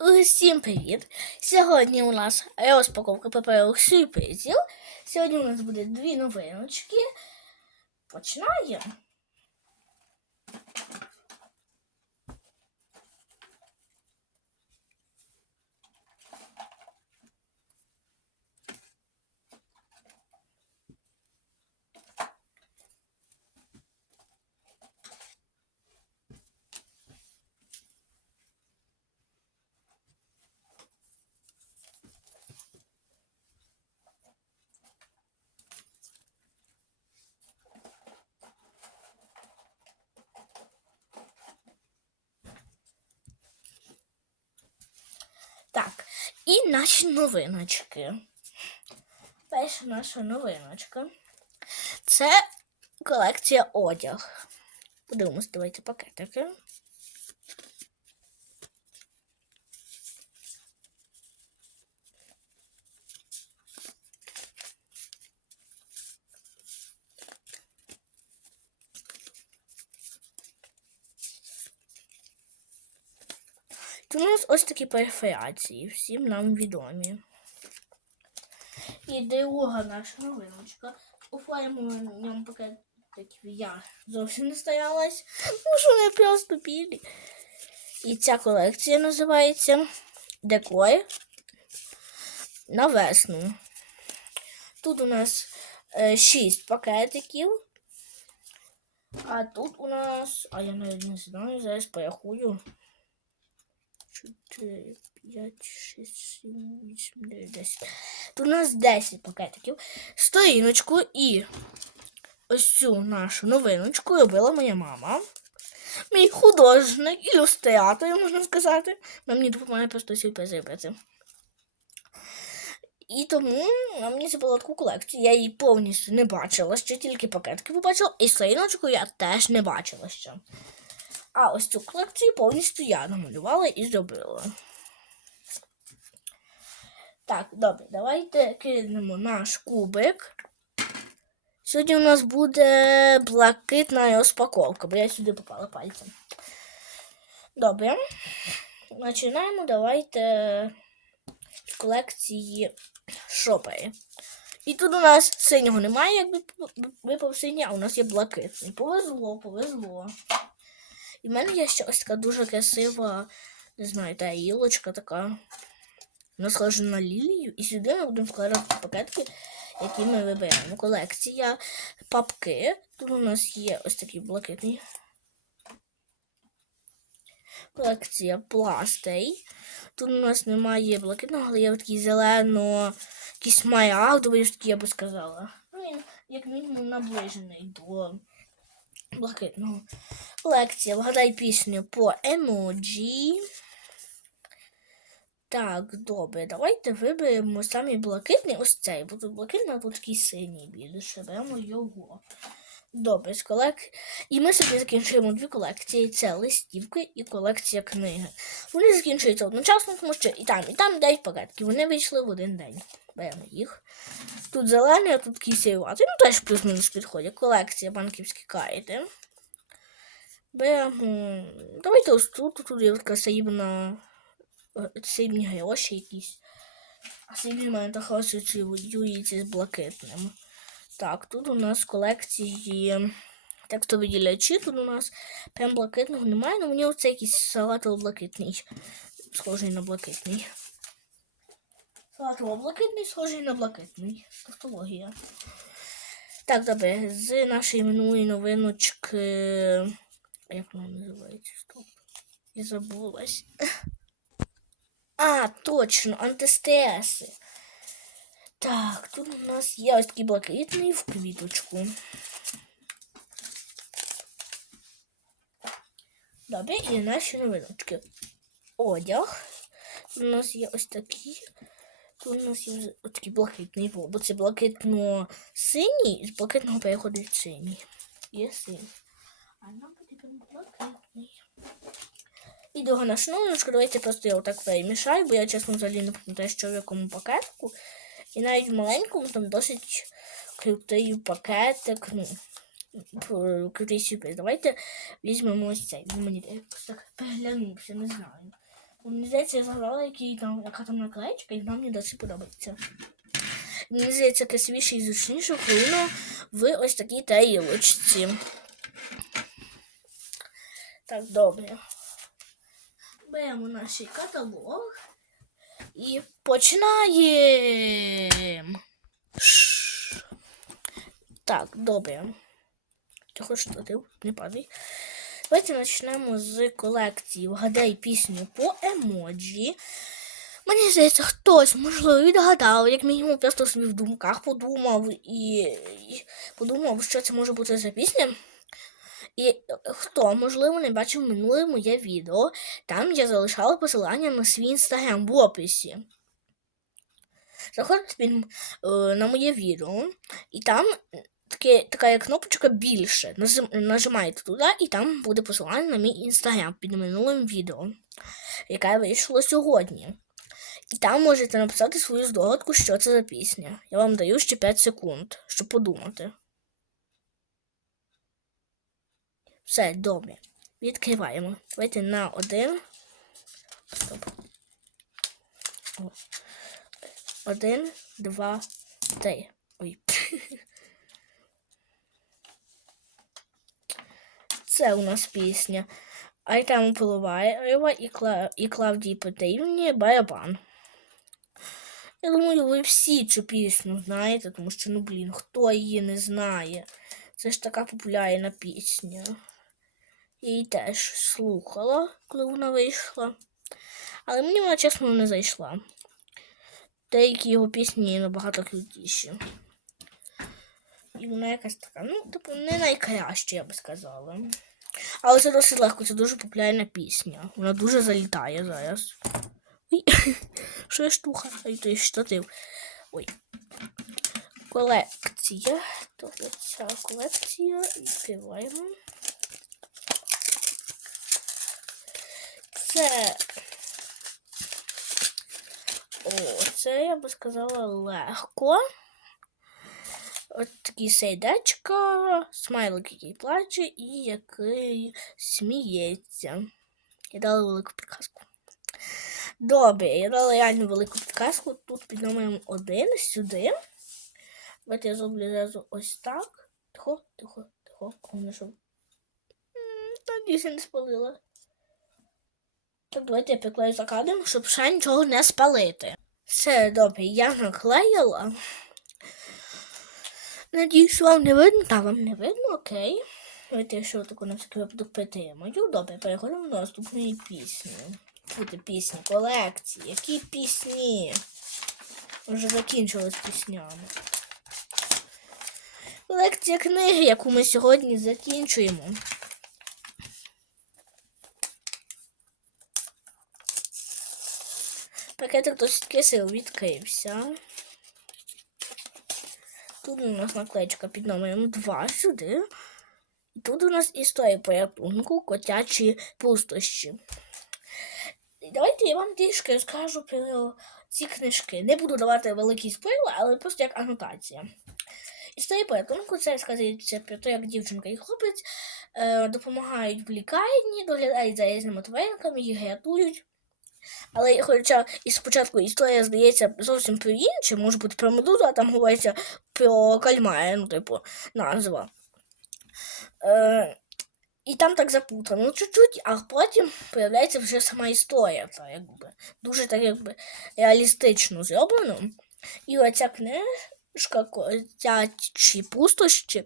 Усім привіт! Сьогодні у нас розпаковка паперових сюрпризів. Сьогодні у нас буде дві новиночки. Починаємо. Так, і наші новиночки. Перша наша новиночка. Це колекція одяг. Подивимось, давайте пакетики. Тут у нас ось такі перфорації, всім нам відомі. І друга наша новиночка. Оформленням пакетиків я зовсім не старалась, тому що вони просто білі. І ця колекція називається Декор на весну. Тут у нас е, 6 пакетиків. А тут у нас. А я навіть не знаю, зараз порахую. 4, 5, 6, 7, 8, 9, 10. Тут у нас 10 пакетиків. Сторіночку і ось цю нашу новиночку робила моя мама. Мій художник, ілюстратор, можна сказати. Мені допомагає просто сюрпризи робити. І тому мені забула таку колекцію. Я її повністю не бачила, ще тільки пакетики побачила, і сторіночку я теж не бачила ще. А ось цю колекцію повністю я намалювала і зробила. Так, добре, давайте кинемо наш кубик. Сьогодні у нас буде блакитна розпаковка, бо я сюди попала пальцем. Добре. Починаємо. Давайте з колекції шопери. І тут у нас синього немає, якби випав синій, а у нас є блакитний. Повезло, повезло. І в мене є ще ось така дуже красива, не знаю, та гілочка така. Вона схожа на лілію. І сюди ми будемо складати пакетки, які ми виберемо. Колекція папки. Тут у нас є ось такий блакитний. Колекція пластей. Тут у нас немає блакитного, але є такий зелено, якийсь смарагдовий, такий, я би сказала. Ну, він, як мінімум, наближений до блакитного. Колекція Вгадай пісню по емоджі. Так, добре, давайте виберемо самий блакитний ось цей. Бо блакитний, а тут такий синій більше. Беремо його. Добре, з колек... І ми собі закінчуємо дві колекції. Це листівки і колекція книги. Вони закінчуються одночасно, тому що і там, і там 9 пакетків. Вони вийшли в один день. Беремо їх. Тут зелений, а тут кисіватий. Ну, теж плюс-мінус підходять. Колекція банківські карти. Беремо. Давайте ось тут, тут є така срібна срібні гроші якісь. А срібні в мене так асоціюється з блакитним. Так, тут у нас колекції текстові ділячі. Тут у нас прям блакитного немає, але мені оце якийсь салатово-блакитний. Схожий на блакитний. Салатово-блакитний, схожий на блакитний. Тавтологія. Так, добре, з нашої минулої новиночки. Як вона називається? Стоп. Я забулась. А, точно, антистреси. Так, тут у нас є ось такий блакитний в квіточку. Добре, і наші новиночки. Одяг. У нас є ось такі. Тут у нас є такий блакитний, бо це блакитно-синій, з блакитного переходить в синій. Є синій. А нам потрібен блакитний. І друга наша новиночка, давайте просто я отак перемішаю, бо я чесно взагалі не пам'ятаю, що в якому пакетку. І навіть в маленькому там досить крутий пакетик. Ну, крутий сюрприз. Давайте візьмемо ось цей. Мені так переглянувся, не знаю. Мені здається, я згадала, який там, яка там наклеєчка, і вона мені досі подобається. Мені здається, красивіше і зручніше Україна в ось такій тарілочці. Так, добре. Беремо наш каталог і починаємо. Так, добре. Ти хочеш туди? Не падай. Давайте почнемо з колекції Вгадай пісню по емоджі. Мені здається, хтось, можливо, відгадав, як мінімум просто собі в думках подумав і, і подумав, що це може бути за пісня. І хто, можливо, не бачив минуле моє відео, там я залишала посилання на свій інстаграм в описі. Заходите під, е, на моє відео, і там таке, така є кнопочка більше. Нажим- Нажимаєте туди, і там буде посилання на мій інстаграм під минулим відео, яке вийшло сьогодні. І там можете написати свою здогадку, що це за пісня. Я вам даю ще 5 секунд, щоб подумати. Все, добре. Відкриваємо. Давайте на один. Стоп. Один, два, три. Ой. Це у нас пісня. Артему Пиловаєва і, Кла... і Клавдії Петрівні Барабан. Я думаю, ви всі цю пісню знаєте, тому що, ну блін, хто її не знає. Це ж така популярна пісня. Я її теж слухала, коли вона вийшла. Але мені вона, чесно, не зайшла. Деякі його пісні набагато крутіші. І вона якась така, ну, типу, не найкраща, я би сказала. Але це досить легко, це дуже популярна пісня. Вона дуже залітає зараз. Ой, що я штуха? Ой, то є штатив. Ой. Колекція. Тобто ця колекція. Відкриваємо. Це. О, це я би сказала легко. От такі сейдечка, смайлик, який плаче і який сміється. Я дала велику підказку. Добре, я дала реально велику підказку. Тут під номером один сюди. Давайте я зроблю зразу ось так. Тихо, тихо, тихо, головне, щоб. М, не спалила. Так, давайте я приклею за кадром, щоб ще нічого не спалити. Все добре, я наклеїла. Надіюсь, вам не видно. Та вам не видно, окей. Давайте я ще таку на всякий випадок притримаю. Добре, переходимо до наступної пісні. Бути пісні, колекції. Які пісні? Вже закінчились піснями. Колекція книги, яку ми сьогодні закінчуємо. Пакетик досить кисел відкрився. Тут у нас наклеечка під номером 2 сюди. І тут у нас історія порятунку котячі пустощі. Давайте я вам трішки розкажу про ці книжки. Не буду давати великий спойлер, але просто як анотація. Історія порятунку це сказується про те, як дівчинка і хлопець е, допомагають в лікарні, доглядають за різними тваринками, їх рятують. Але хоча і спочатку історія здається зовсім про інше, може бути про медузу, а там говориться про кальмара, ну, типу, назва. Е, і там так запутано ну, чуть-чуть, а потім появляється вже сама історія, так, якби, дуже так якби реалістично зроблено. І оця книжка «Котячі пустощі.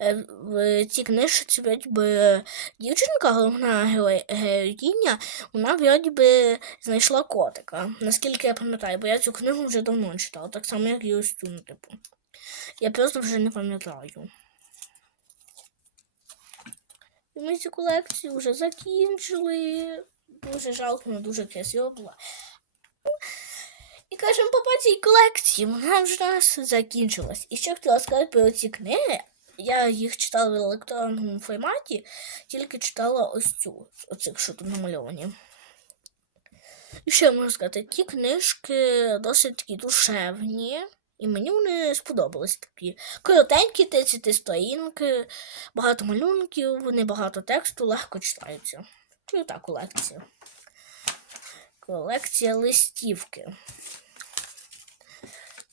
е, В цій книжці вроді би дівчинка, головна героїня, вона вроді би знайшла котика. Наскільки я пам'ятаю, бо я цю книгу вже давно читала, так само, як і ось цю, ну, типу. Я просто вже не пам'ятаю. І ми цю колекцію вже закінчили. Дуже жалко, вона дуже красива була. Кажемо, по цій колекції вона вже у нас закінчилась. І ще хотіла сказати про ці книги. Я їх читала в електронному форматі, тільки читала ось цю, оцих, що тут намальовані. І ще можу сказати, ті книжки досить такі душевні. І мені вони сподобались такі. Коротенькі 30 сторінки, багато малюнків, вони багато тексту, легко читаються. Крута колекція. Колекція листівки.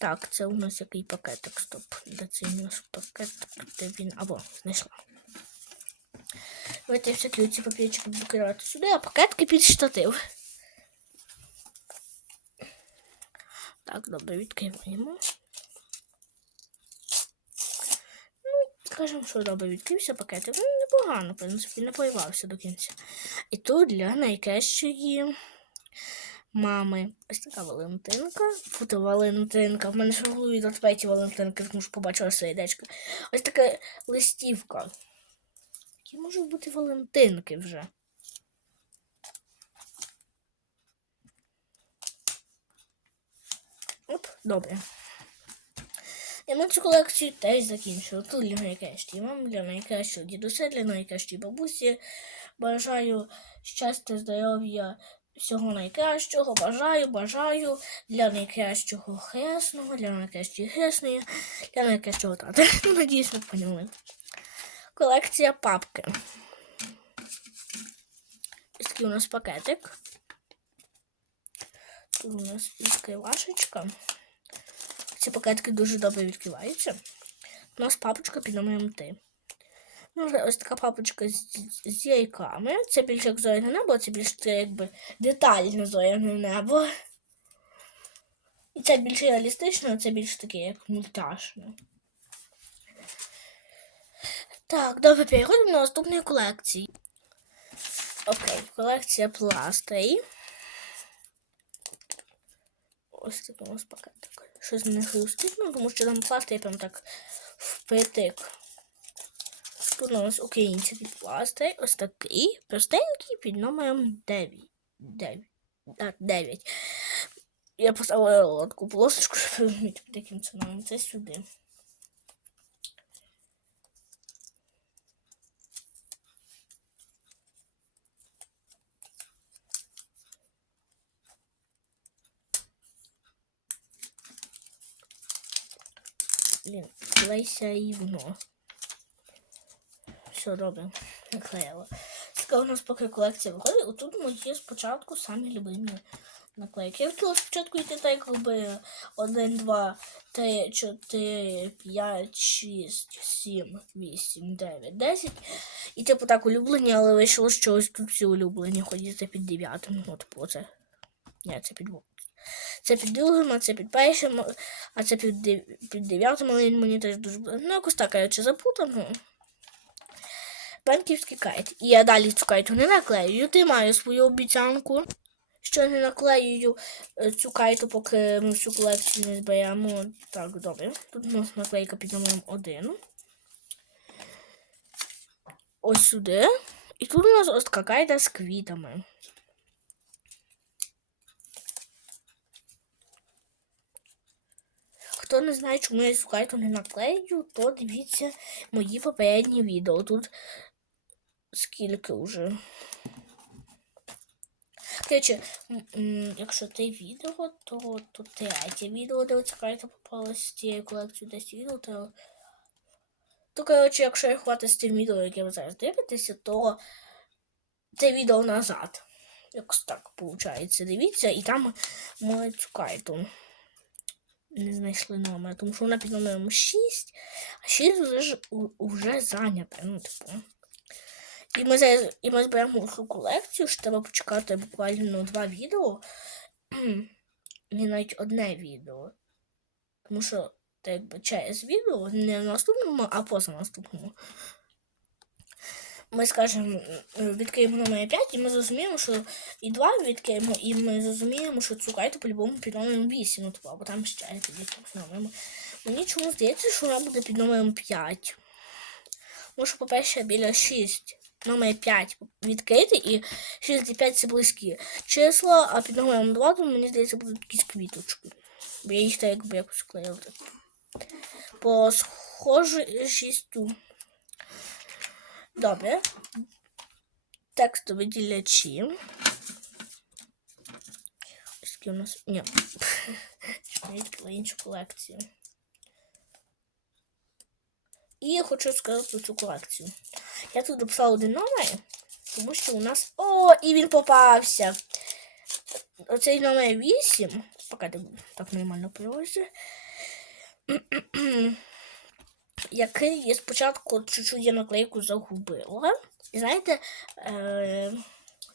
Так, це у нас який пакетик. Стоп. Де цей наш пакетик? Де він? Або, знайшла. Давайте я всякі оці папірчики буду кидати сюди, а пакетки під штатив. Так, добре, відкриваємо. Ну, скажемо, що добре відкрився пакетик. Ну, непогано, в принципі, не поївався до кінця. І тут для найкращої мами. Ось така Валентинка. Фото Валентинка. В мене ж в голові до третій Валентинки, тому що побачила сердечко. Ось така листівка. Які можуть бути Валентинки вже? Оп, добре. І ми цю колекцію теж закінчили. Тут для найкращої мами, для найкращого дідуся, для найкращої бабусі. Бажаю щастя, здоров'я, всього найкращого. Бажаю, бажаю для найкращого хресного, для найкращої хресної, для найкращого тата. Надіюсь, ви поняли. Колекція папки. Ось такий у нас пакетик. Тут у нас відкривашечка. Ці пакетики дуже добре відкриваються. У нас папочка під номером 3. Ну, ось така папочка з, з яйками. Це більше як зоряне небо, це більш якби детальне зоряне небо. І це більш реалістично, це більш таке, як мультяшне. Так, добре, переходимо до наступної колекції. Окей, колекція пластирі. Ось такий у нас пакетик. Щось не хрустить, ну, тому що там пластир прям так впритик. Тут у нас український пластир. Ось такий простенький під номером 9. 9. Так, 9. Я поставила таку полосочку, щоб розуміти, під яким це номером. Це сюди. Блін, клейся рівно. Все добре, наклеїла. Така у нас поки колекція виходить. Отут мої спочатку самі любимі наклейки. Я хотіла спочатку йти так, якби 1, 2, 3, 4, 5, 6, 7, 8, 9, 10. І типу так улюблені, але вийшло, що ось тут всі улюблені ходять під дев'ятим. Ну, типу, це. Ні, це під. Це під другим, а це під першим, а це під, дев- дев'ятим, але він мені теж дуже. Ну, якось так, коротше, запутано. Банківський кайт. І я далі цю кайту не наклею. Ти маю свою обіцянку, що не наклею е, цю кайту, поки ми всю колекцію не зберемо. Так, добре. Тут у нас наклейка під номером 1. Ось сюди. І тут у нас ось така кайта з квітами. Хто не знає, чому я цю кайту не наклею, то дивіться мої попередні відео. Тут скільки вже. М, якщо те відео, то, то третє відео, де оця карта попалась з цієї колекції десь відео, то. То, коротше, якщо рахувати з тим відео, яке ви зараз дивитеся, то це відео назад. Якось так виходить. Дивіться, і там ми цю карту не знайшли номер, тому що вона під номером 6, а 6 вже, вже зайнята. Ну, типу. І ми, зараз, і ми зберемо всю колекцію, що треба почекати буквально два відео. Не навіть одне відео. Тому що це якби через відео, не в наступному, а поза наступному. Ми скажемо, відкриємо номер 5, і ми зрозуміємо, що і 2 відкриємо, і ми зрозуміємо, що цю карту по-любому під номером 8, ну, типу, або там ще під якимось номером. Мені чому здається, що вона буде під номером 5. Тому що, по-перше, біля 6 номер 5 відкрити, і 6 і 5 це близькі числа, а під номером 2, то мені здається, будуть якісь квіточки. Бо я їх так якби якось склеїв. так. По схожістю. Добре. Текстові ділячі. Ось такі у нас. Ні. Відкрила іншу колекцію. І я хочу сказати про цю колекцію. Я тут дописала один номер, тому що у нас. О, і він попався. оцей номер 8, поки так нормально привозиш, який я спочатку чуть-чуть я наклейку загубила. І знаєте, е,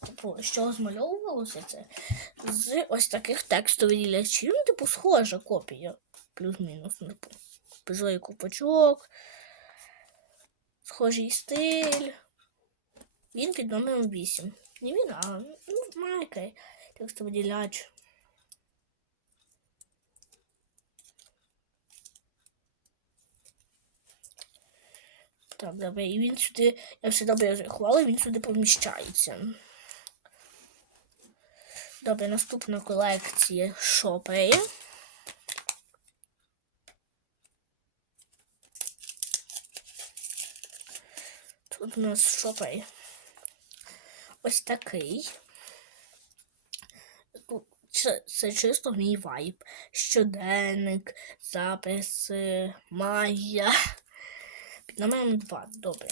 типу, що змальовувалося це? З ось таких текстових ділячів, ну, типу, схожа копія, плюс-мінус, ну, типу, пизовий купачок, схожий стиль. Він під номером 8. Не він, а ну, маленький текстовий діляч. Так, добре, і він сюди, я все добре розрахувала, він сюди поміщається. Добре, наступна колекція шопери. Тут у нас шопер. Ось такий. Це, чисто мій вайб. Щоденник, записи, магія. Під номером 2. Добре.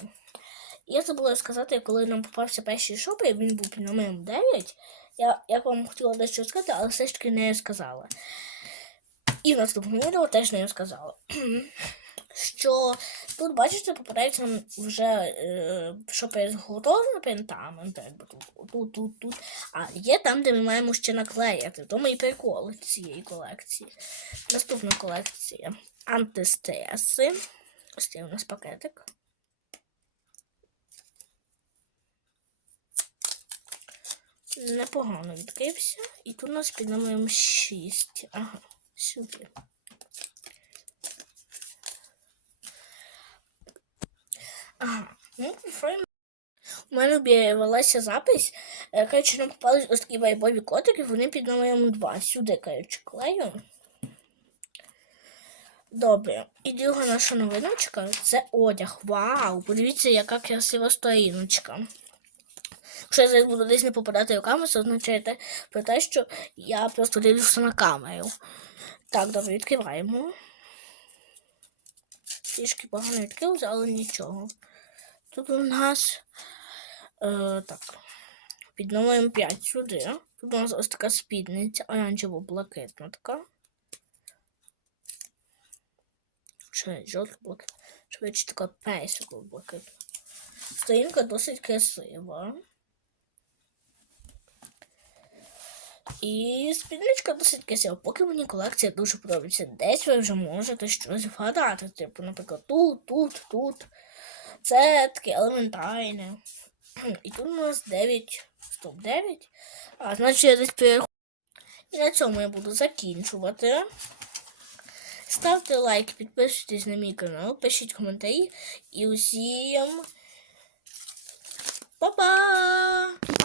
Я забула сказати, коли нам попався перший шопер, він був під номером 9. Я, я вам хотіла дещо сказати, але все ж таки не сказала. І в наступному відео теж не сказала. Що тут, бачите, попадається вже е, шопер з готовим пентамент, якби тут, тут, тут, тут. А є там, де ми маємо ще наклеїти. Тому і прикол цієї колекції. Наступна колекція антистреси. Ось це у нас пакетик. Непогано відкрився. І тут у нас під номером 6. Ага, сюди. Ага. Ну, фрейм. У мене обірвалася запись. Е, Коротше, нам попались ось такі вайбові котики, вони під номером 2. Сюди, коротше, клею. Добре. І друга наша новиночка це одяг. Вау! Подивіться, яка красива сторіночка. Якщо я зараз буду десь не попадати руками, це означає те, про те, що я просто дивлюся на камеру. Так, добре, відкриваємо. Трішки погано відкрився, але нічого. Тут у нас е, так, під номером 5 сюди. Тут у нас ось така спідниця, оранжево-блакитна така. Швидше така песико блакитна. Сторінка досить красива. І спідничка досить красива. Поки мені колекція дуже подобається. Десь ви вже можете щось вгадати. Типу, наприклад, тут, тут, тут. Це таке елементарне. І тут у нас 9. Стоп, 9. А, значить, я десь перерахую. І на цьому я буду закінчувати. Ставте лайк, підписуйтесь на мій канал, пишіть коментарі і усім па-па!